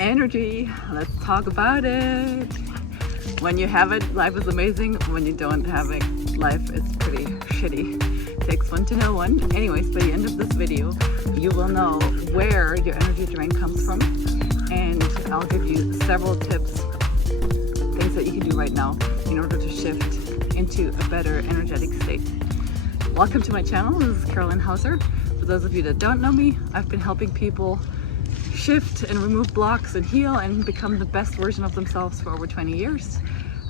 Energy, let's talk about it. When you have it, life is amazing. When you don't have it, life is pretty shitty. Takes one to know one. Anyways, by the end of this video, you will know where your energy drain comes from, and I'll give you several tips, things that you can do right now in order to shift into a better energetic state. Welcome to my channel. This is Carolin Hauser. For those of you that don't know me, I've been helping people shift and remove blocks and heal and become the best version of themselves for over 20 years.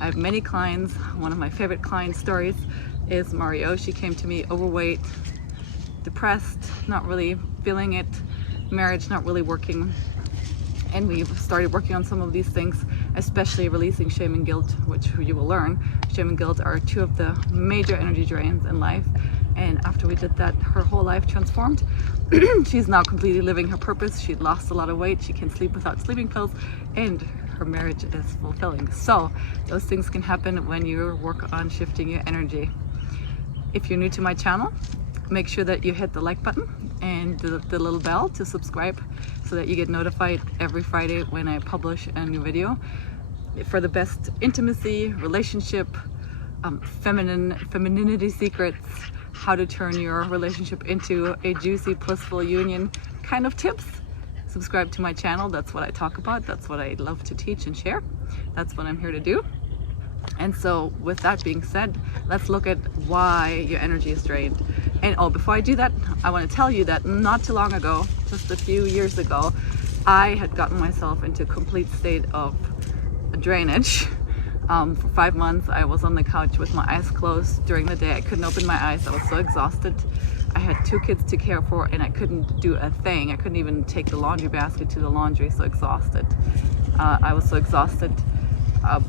I have many clients. One of my favorite client stories is Mario. She came to me overweight, depressed, not really feeling it, marriage not really working, and we've started working on some of these things, especially releasing shame and guilt, which you will learn. Shame and guilt are two of the major energy drains in life, and after we did that, her whole life transformed. She's now completely living her purpose. She lost a lot of weight. She can sleep without sleeping pills, and her marriage is fulfilling. So those things can happen when you work on shifting your energy. If you're new to my channel, make sure that you hit the like button and the little bell to subscribe so that you get notified every Friday when I publish a new video. For the best intimacy, relationship, femininity secrets, how to turn your relationship into a juicy, blissful union kind of tips, subscribe to my channel. That's what I talk about. That's what I love to teach and share. That's what I'm here to do. And so with that being said, let's look at why your energy is drained. And before I do that, I want to tell you that not too long ago, just a few years ago, I had gotten myself into a complete state of drainage. For 5 months, I was on the couch with my eyes closed during the day. I couldn't open my eyes. I was so exhausted. I had 2 kids to care for, and I couldn't do a thing. I couldn't even take the laundry basket to the laundry, so exhausted. I was so exhausted.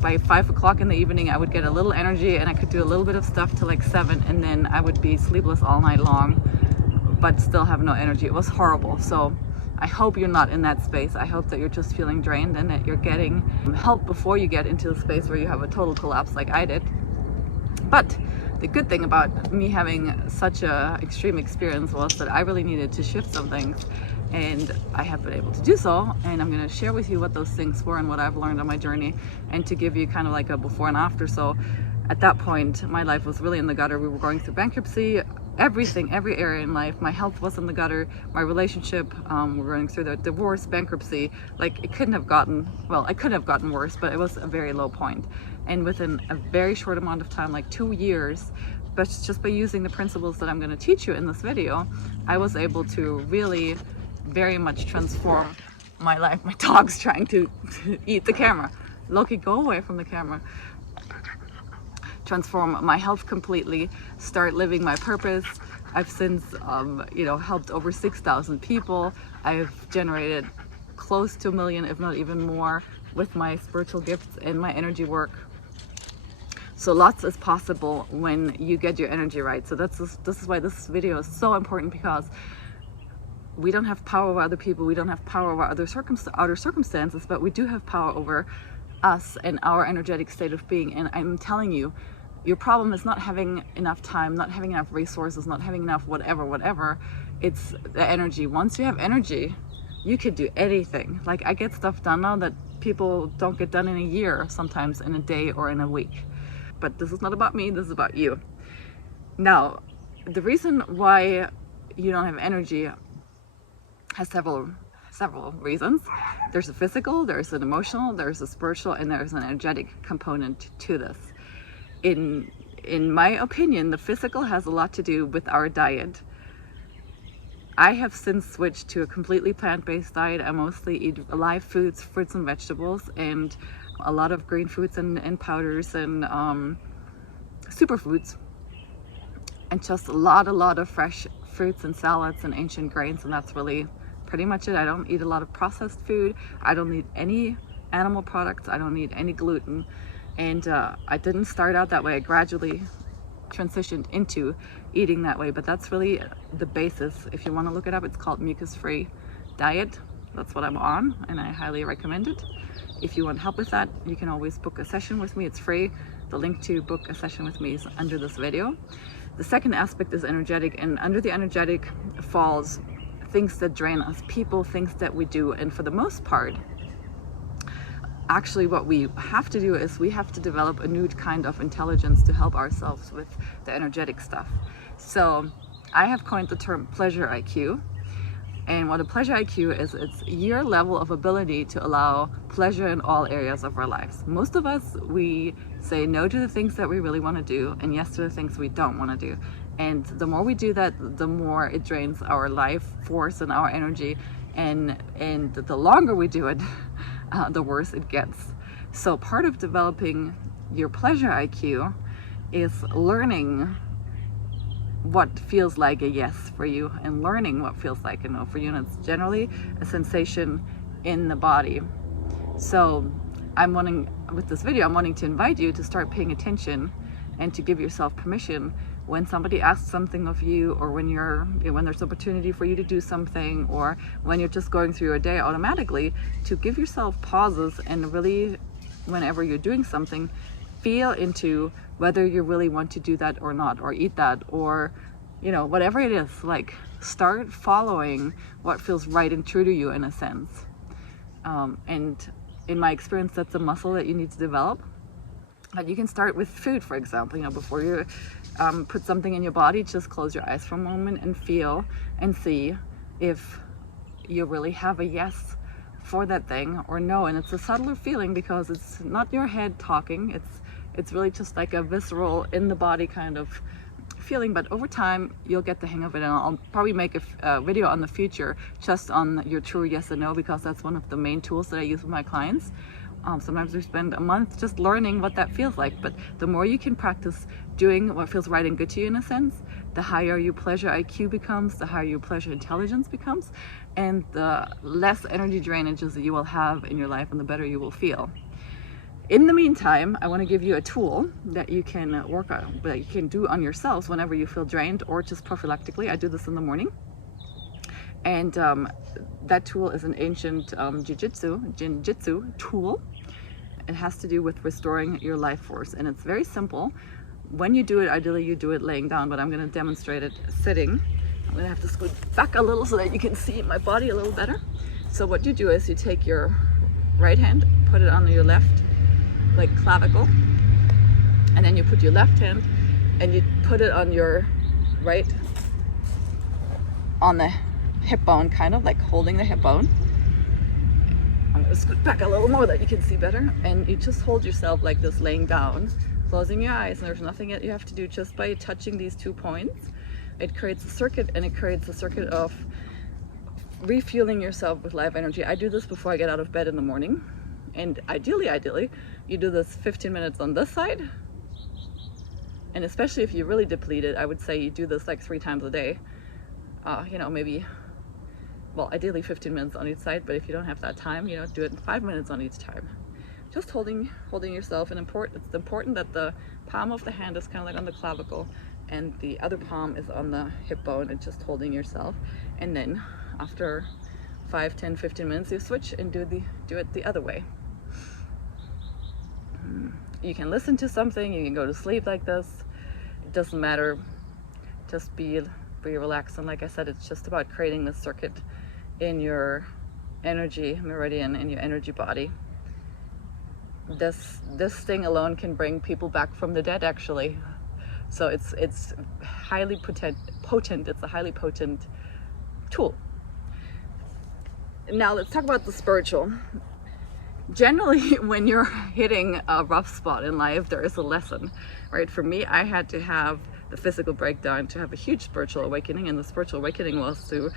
By 5 o'clock in the evening, I would get a little energy, and I could do a little bit of stuff till like 7, and then I would be sleepless all night long, but still have no energy. It was horrible. So I hope you're not in that space. I hope that you're just feeling drained and that you're getting help before you get into the space where you have a total collapse like I did. But the good thing about me having such a extreme experience was that I really needed to shift some things, and I have been able to do so, and I'm going to share with you what those things were and what I've learned on my journey, and to give you kind of like a before and after. So at that point, my life was really in the gutter. We were going through bankruptcy, everything, every area in life. My health was in the gutter, my relationship, we're going through the divorce, bankruptcy. Like, it couldn't have gotten, well, it could have gotten worse, but it was a very low point. And within a very short amount of time, like 2 years, but just by using the principles that I'm going to teach you in this video, I was able to really very much transform my life. My dog's trying to eat the camera. Loki, go away from the camera. Transform my health completely, start living my purpose. I've since helped over 6,000 people. I've generated close to 1 million, if not even more, with my spiritual gifts and my energy work. So lots is possible when you get your energy right. So this is why this video is so important, because we don't have power over other people, we don't have power over outer circumstances, but we do have power over us and our energetic state of being. And I'm telling you, your problem is not having enough time, not having enough resources, not having enough whatever. It's the energy. Once you have energy, you could do anything. Like, I get stuff done now that people don't get done in a year, sometimes in a day or in a week. But this is not about me, this is about you. Now, the reason why you don't have energy has several reasons. There's a physical, there's an emotional, there's a spiritual, and there's an energetic component to this. In my opinion, the physical has a lot to do with our diet. I have since switched to a completely plant-based diet. I mostly eat live foods, fruits and vegetables, and a lot of green foods and powders and superfoods, and just a lot of fresh fruits and salads and ancient grains, and that's really pretty much it. I don't eat a lot of processed food. I don't need any animal products. I don't need any gluten. And I didn't start out that way. I gradually transitioned into eating that way, but that's really the basis. If you want to look it up, it's called mucus-free diet. That's what I'm on, and I highly recommend it. If you want help with that, you can always book a session with me. It's free. The link to book a session with me is under this video. The second aspect is energetic, and under the energetic falls things that drain us, people, things that we do. And for the most part, actually what we have to do is we have to develop a new kind of intelligence to help ourselves with the energetic stuff. So I have coined the term pleasure IQ. And what a pleasure IQ is, it's your level of ability to allow pleasure in all areas of our lives. Most of us, we say no to the things that we really want to do and yes to the things we don't want to do. And the more we do that, the more it drains our life force and our energy. And the longer we do it, the worse it gets. So part of developing your pleasure IQ is learning what feels like a yes for you and learning what feels like a no for you. And it's generally a sensation in the body. So with this video, I'm wanting to invite you to start paying attention and to give yourself permission when somebody asks something of you, or when there's opportunity for you to do something, or when you're just going through your day automatically, to give yourself pauses and really, whenever you're doing something, feel into whether you really want to do that or not, or eat that, or whatever it is. Like, start following what feels right and true to you, in a sense. And in my experience, that's a muscle that you need to develop. But you can start with food, for example. Before you put something in your body, just close your eyes for a moment and feel and see if you really have a yes for that thing or no. And it's a subtler feeling because it's not your head talking. It's really just like a visceral, in the body kind of feeling. But over time, you'll get the hang of it. And I'll probably make a video on the future just on your true yes and no, because that's one of the main tools that I use with my clients. Sometimes we spend a month just learning what that feels like. But the more you can practice doing what feels right and good to you, in a sense, the higher your pleasure IQ becomes, the higher your pleasure intelligence becomes, and the less energy drainages that you will have in your life, and the better you will feel. In the meantime, I want to give you a tool that you can work on, that you can do on yourselves whenever you feel drained, or just prophylactically. I do this in the morning. And that tool is an ancient jinjitsu tool. It has to do with restoring your life force, and it's very simple. When you do it, ideally you do it laying down, but I'm going to demonstrate it sitting. I'm going to have to scoot back a little so that you can see my body a little better. So what you do is you take your right hand, put it on your left, like clavicle, and then you put your left hand and you put it on your right, on the hip bone, kind of like holding the hip bone. I'm going to scoot back a little more that you can see better, and you just hold yourself like this, laying down, closing your eyes, and there's nothing that you have to do. Just by touching these 2 points, it creates a circuit, and it creates a circuit of refueling yourself with life energy. I do this before I get out of bed in the morning, and ideally you do this 15 minutes on this side, and especially if you're really depleted, I would say you do this like 3 times a day. Maybe, well, ideally 15 minutes on each side, but if you don't have that time, do it in 5 minutes on each time. Just holding yourself. And it's important that the palm of the hand is kind of like on the clavicle, and the other palm is on the hip bone, and just holding yourself. And then after 5, 10, 15 minutes, you switch and do it the other way. You can listen to something, you can go to sleep like this. It doesn't matter. Just be relaxed. And like I said, it's just about creating this circuit in your energy meridian, in your energy body. This thing alone can bring people back from the dead, actually. So it's highly potent. It's a highly potent tool. Now let's talk about the spiritual. Generally, when you're hitting a rough spot in life, there is a lesson, right? For me, I had to have the physical breakdown to have a huge spiritual awakening, and the spiritual awakening was to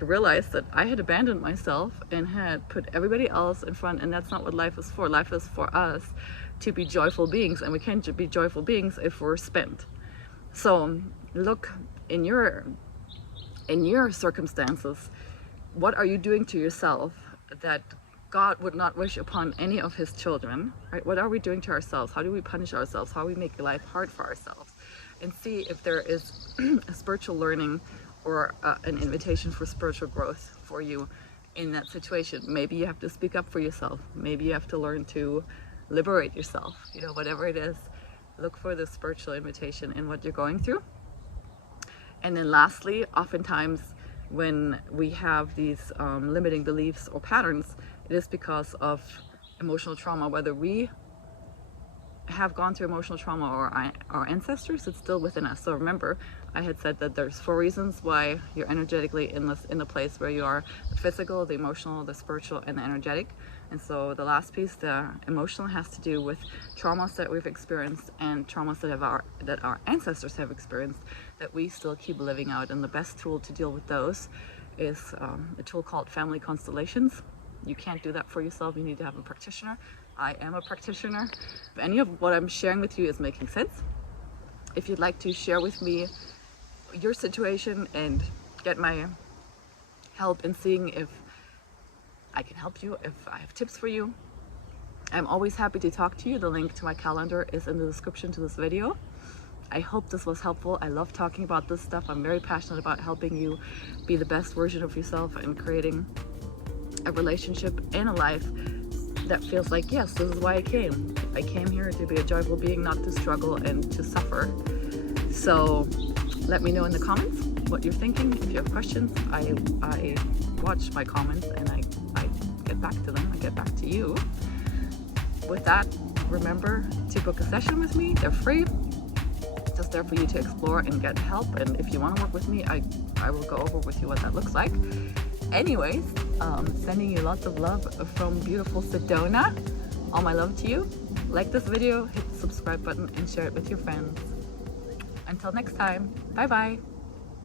realize that I had abandoned myself and had put everybody else in front, and that's not what life is for. Life is for us to be joyful beings, and we can't be joyful beings if we're spent. So look, in your circumstances, what are you doing to yourself that God would not wish upon any of his children, right? What are we doing to ourselves? How do we punish ourselves? How do we make life hard for ourselves? And see if there is a spiritual learning or an invitation for spiritual growth for you in that situation. Maybe you have to speak up for yourself. Maybe you have to learn to liberate yourself. Whatever it is, look for the spiritual invitation in what you're going through. And then lastly, oftentimes when we have these limiting beliefs or patterns, it is because of emotional trauma, whether we have gone through emotional trauma or our ancestors, it's still within us. So remember, I had said that there's 4 reasons why you're energetically in the place where you are: the physical, the emotional, the spiritual, and the energetic. And so the last piece, the emotional, has to do with traumas that we've experienced and traumas that our ancestors have experienced that we still keep living out. And the best tool to deal with those is a tool called family constellations. You can't do that for yourself. You need to have a practitioner. I am a practitioner. If any of what I'm sharing with you is making sense, if you'd like to share with me your situation and get my help in seeing if I can help you, if I have tips for you, I'm always happy to talk to you. The link to my calendar is in the description to this video. I hope this was helpful. I love talking about this stuff. I'm very passionate about helping you be the best version of yourself and creating a relationship and a life that feels like, yes, this is why I came. I came here to be a joyful being, not to struggle and to suffer. So let me know in the comments what you're thinking. If you have questions, I watch my comments and I get back to them. I get back to you. With that, remember to book a session with me. They're free. Just there for you to explore and get help. And if you want to work with me, I will go over with you what that looks like. Anyways, sending you lots of love from beautiful Sedona. All my love to you. Like this video, hit the subscribe button, and share it with your friends. Until next time, bye bye.